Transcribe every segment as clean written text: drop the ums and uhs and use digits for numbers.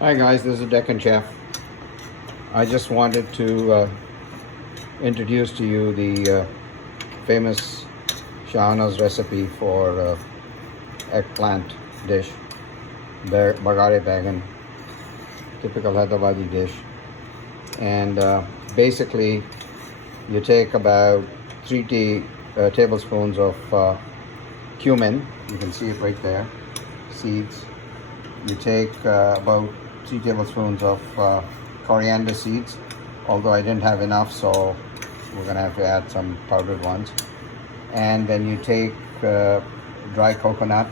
Hi guys, this is Deccan Chef. I just wanted to introduce to you the famous Shahana's recipe for eggplant dish, Bagharey Bagan, typical Hyderabadi dish. And basically, you take about 3 tablespoons of cumin. You can see it right there, seeds. You take about 3 tablespoons of coriander seeds, although I didn't have enough, so we're gonna have to add some powdered ones. And then you take dry coconut,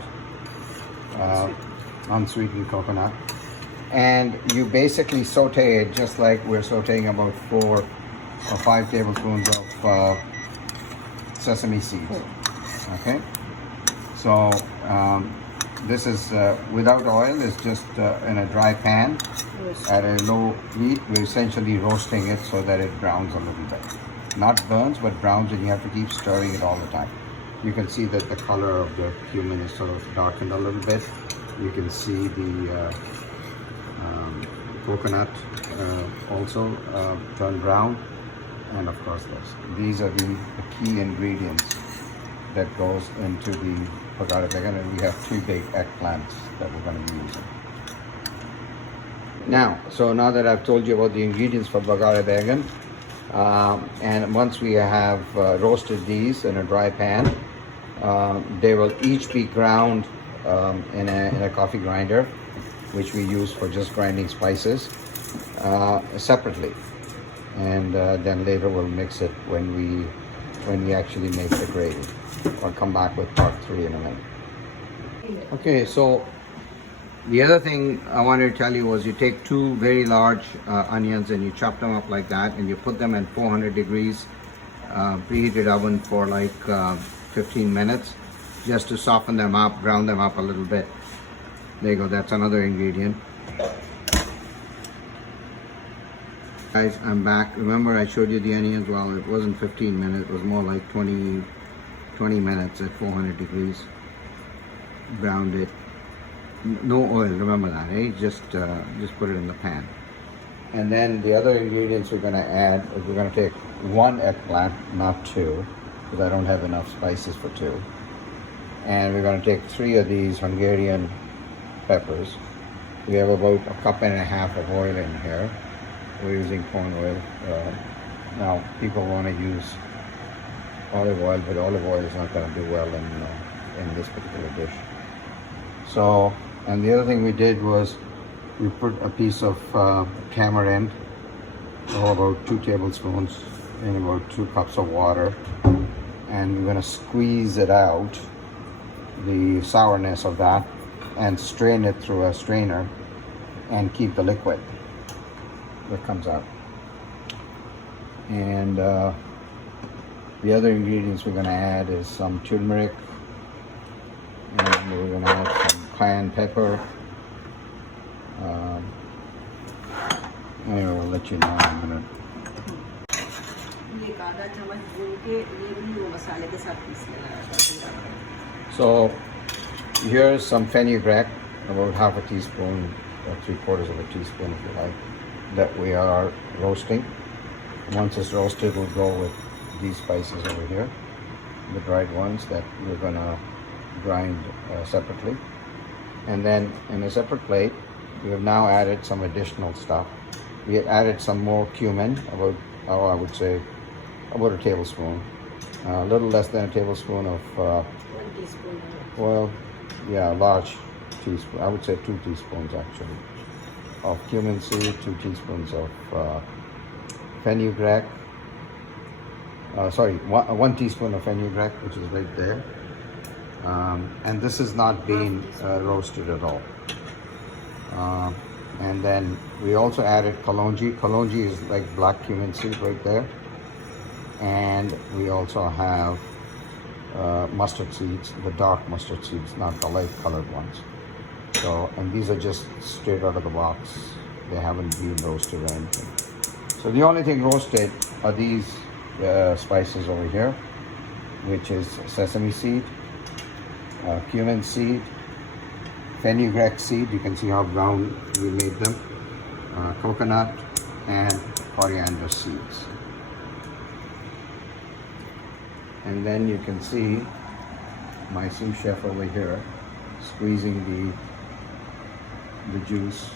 unsweetened coconut, and you basically saute it just like we're sauteing about 4 or 5 tablespoons of sesame seeds. Okay, so this is without oil. It's just in a dry pan at a low heat. We're essentially roasting it so that it browns a little bit. Not burns, but browns, and you have to keep stirring it all the time. You can see that the color of the cumin is sort of darkened a little bit. You can see the coconut also turn brown. And of course this. These are the key ingredients that goes into the Bagharey Bagan, and we have 3 big eggplants that we're going to be using. Now that I've told you about the ingredients for Bagharey Bagan, and once we have roasted these in a dry pan, they will each be ground in a coffee grinder, which we use for just grinding spices separately, and then later we'll mix it when we actually make the gravy. I'll come back with part 3 in a minute. Okay, so the other thing I wanted to tell you was you take 2 very large onions and you chop them up like that, and you put them in 400 degrees preheated oven for like 15 minutes just to soften them up, brown them up a little bit. There you go, that's another ingredient. Guys, I'm back. Remember I showed you the onions? Well, it wasn't 15 minutes, it was more like 20 minutes at 400 degrees. Browned it. No oil, remember that, eh? Just put it in the pan. And then the other ingredients we're going to add is we're going to take 1 eggplant, not 2, because I don't have enough spices for 2. And we're going to take 3 of these Hungarian peppers. We have about 1.5 cups of oil in here. We're using corn oil. Now, people want to use olive oil, but olive oil is not going to do well in this particular dish. So, and the other thing we did was we put a piece of tamarind, about 2 tablespoons, in about 2 cups of water, and we're going to squeeze it out, the sourness of that, and strain it through a strainer and keep the liquid that comes out. And the other ingredients we're going to add is some turmeric, and we're going to add some cayenne pepper. Anyway, I'll let you know in a minute. So here's some fenugreek, about half a teaspoon or 3/4 of a teaspoon if you like, that we are roasting. Once it's roasted, we'll go with these spices over here, the dried ones that we're gonna grind separately. And then in a separate plate, we have now added some additional stuff. We have added some more cumin, about, I would say, about a tablespoon. A little less than a tablespoon of 1 teaspoon. well, yeah, large teaspoon. I would say 2 teaspoons actually of cumin seed, 2 teaspoons of fenugreek. Sorry, 1 teaspoon of fenugreek, which is right there. And this is not being roasted at all. And then we also added kalonji. Kalonji is like black cumin seed right there. And we also have mustard seeds, the dark mustard seeds, not the light colored ones. So, and these are just straight out of the box. They haven't been roasted or anything. So the only thing roasted are these spices over here, which is sesame seed, cumin seed, fenugreek seed. You can see how brown we made them. Coconut and coriander seeds. And then you can see my sous chef over here squeezing the juice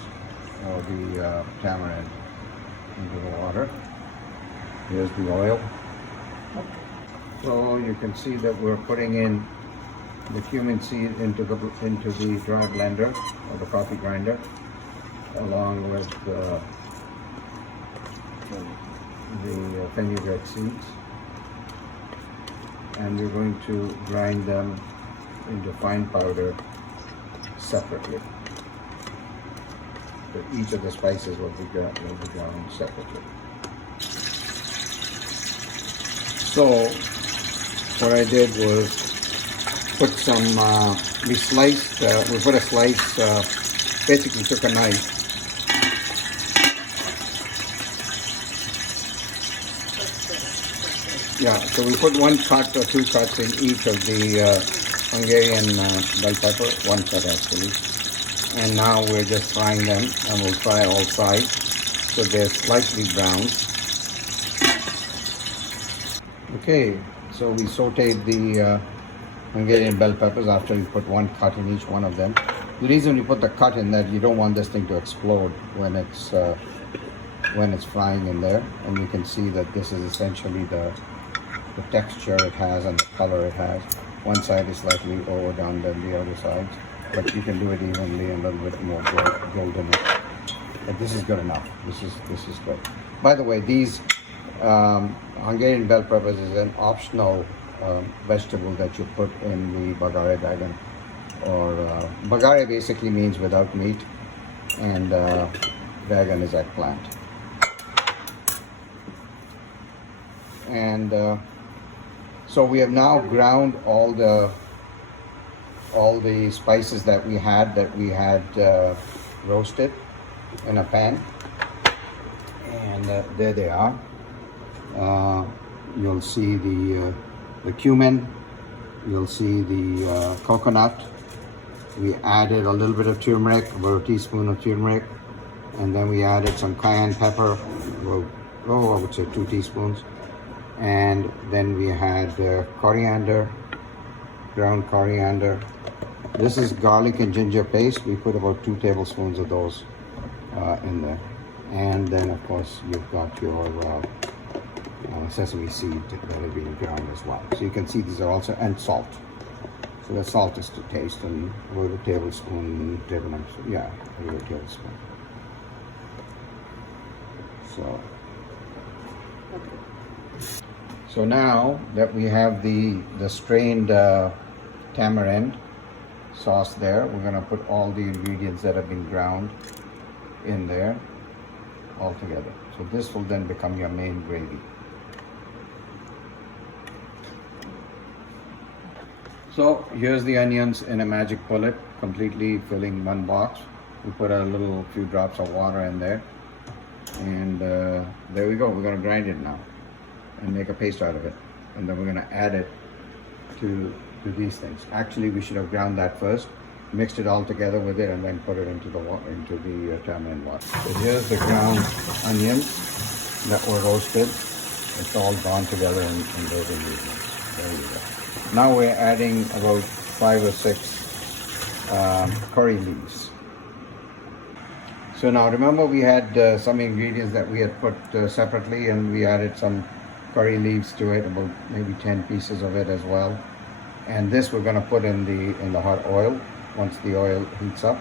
or the tamarind into the water. Here's the oil. So you can see that we're putting in the cumin seed into the dry blender or the coffee grinder, along with the fenugreek seeds, and we're going to grind them into fine powder separately. So each of the spices will be ground separately. So what I did was put some, we put a slice, basically took a knife Yeah, so we put one cut or two cuts in each of the Hungarian bell pepper, one cut actually. And now we're just frying them, and we'll fry all sides so they're slightly brown. Okay, so we sauteed the Hungarian bell peppers after we put one cut in each one of them. The reason you put the cut in that you don't want this thing to explode when it's frying in there, and you can see that this is essentially the texture it has and the color it has. One side is slightly overdone than the other sides, but you can do it evenly and a little bit more golden. But this is good enough. This is good. By the way, these Hungarian bell peppers is an optional vegetable that you put in the Bagharey bagan, or Bagharey basically means without meat, and bagan is eggplant. And so we have now ground all the spices that we had roasted in a pan, and there they are. You'll see the cumin, you'll see the coconut. We added a little bit of turmeric, about a teaspoon of turmeric, and then we added some cayenne pepper, I would say 2 teaspoons. And then we had coriander, ground coriander. This is garlic and ginger paste. We put about 2 tablespoons of those in there. And then of course you've got your sesame seed that have been ground as well. So you can see these are also, and salt. So the salt is to taste, and about a tablespoon, a tablespoon. So now that we have the strained tamarind sauce there, we're going to put all the ingredients that have been ground in there all together. So this will then become your main gravy. So here's the onions in a magic bullet, completely filling one box. We put a few drops of water in there, and there we go. We're going to grind it now and make a paste out of it, and then we're going to add it to these things. Actually, we should have ground that first, mixed it all together with it, and then put it into the tamarind water. So here's the ground onions that were roasted. It's all gone together in those ingredients. There you go. Now we're adding about 5 or 6 curry leaves. So now remember, we had some ingredients that we had put separately, and we added some curry leaves to it, about maybe 10 pieces of it as well. And this we're going to put in the hot oil once the oil heats up,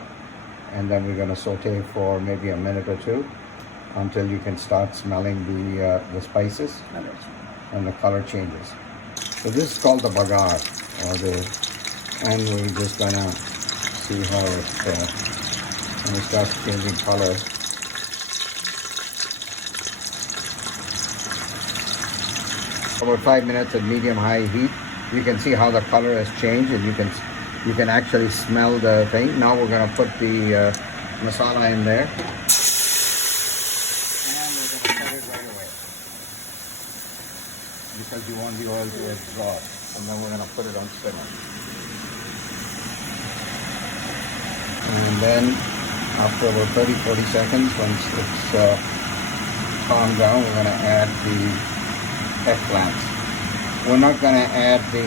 and then we're going to saute for maybe a minute or 2 until you can start smelling the spices and the color changes. So this is called the bagar, and we're just going to see how when it starts changing color. About 5 minutes at medium-high heat, you can see how the color has changed, and you can actually smell the thing. Now we're going to put the masala in there, and we're going to cut it right away because you want the oil to absorb, and then we're going to put it on simmer. And then after about 30-40 seconds, once it's calmed down, we're going to add the eggplants. We're not going to add the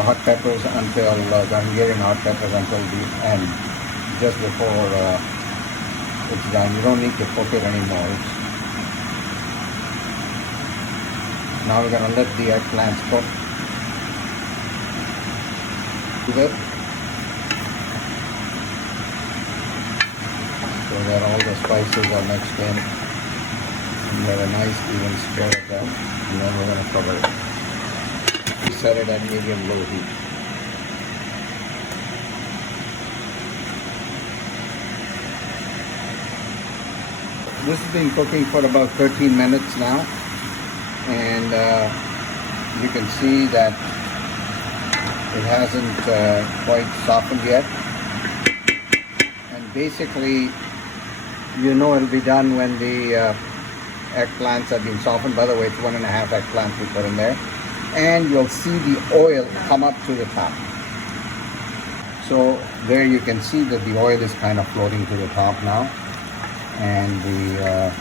hot peppers until the Hungarian hot peppers until the end, just before it's done. You don't need to cook it anymore. Now we're going to let the eggplants cook. Good. So that all the spices are mixed in. And we have a nice even spread of them. And then we're going to cover it. We set it at medium-low heat. This has been cooking for about 13 minutes now. And you can see that it hasn't quite softened yet. And basically, you know it'll be done when the eggplants have been softened. By the way, it's 1.5 eggplants we put in there. And you'll see the oil come up to the top. So there you can see that the oil is kind of floating to the top now. And the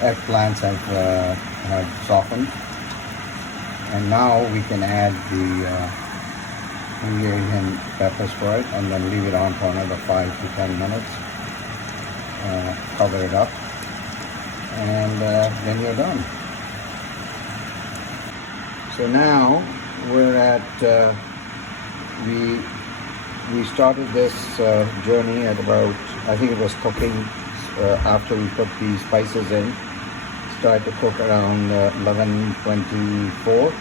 eggplants have softened. And now we can add the Hungarian peppers for it, and then leave it on for another 5 to 10 minutes. Cover it up, and then you're done. So now we're at, we started this journey at about, I think it was cooking after we put the spices in. Started to cook around 11:24.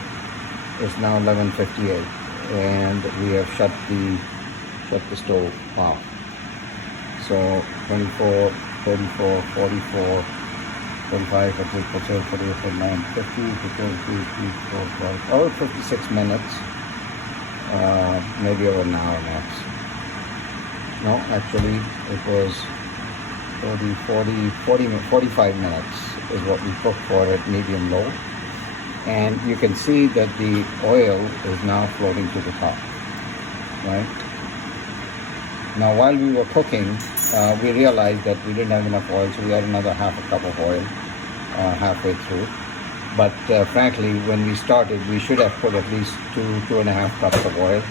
It's now 11:58, and we have shut the stove off. So 24, 34, 44, 45, 46, 47, 48, 49, 50, 52, 53, 54, 56 minutes. Maybe over an hour max. No, actually it was 45 minutes is what we cooked for it, medium low. And you can see that the oil is now floating to the top, right? Now while we were cooking, we realized that we didn't have enough oil, so we had another half a cup of oil halfway through. But frankly, when we started, we should have put at least 2.5 cups of oil.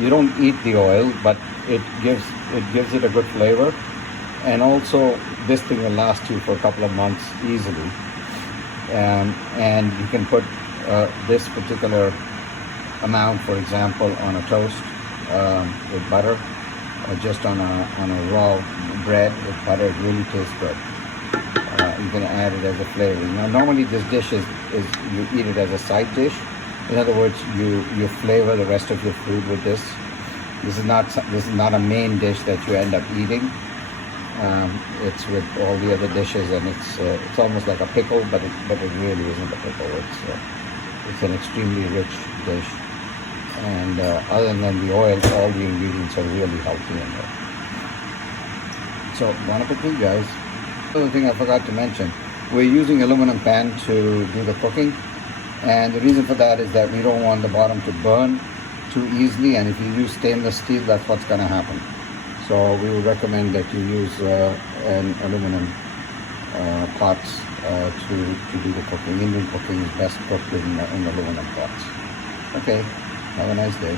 You don't eat the oil, but it gives it a good flavor. And also, this thing will last you for a couple of months easily. And you can put this particular amount, for example, on a toast with butter, or just on a raw bread with butter. It really tastes good. You can add it as a flavor. Now, normally this dish is you eat it as a side dish. In other words, you flavor the rest of your food with this. This is not a main dish that you end up eating. It's with all the other dishes, and it's almost like a pickle, but it really isn't a pickle. It's an extremely rich dish, and other than the oil, all the ingredients are really healthy in there. So, bon appetit, guys. Another thing I forgot to mention: we're using aluminum pan to do the cooking, and the reason for that is that we don't want the bottom to burn too easily, and if you use stainless steel, that's what's going to happen. So we would recommend that you use an aluminum pots to do the cooking. Indian cooking is best cooked in aluminum pots. Okay, have a nice day.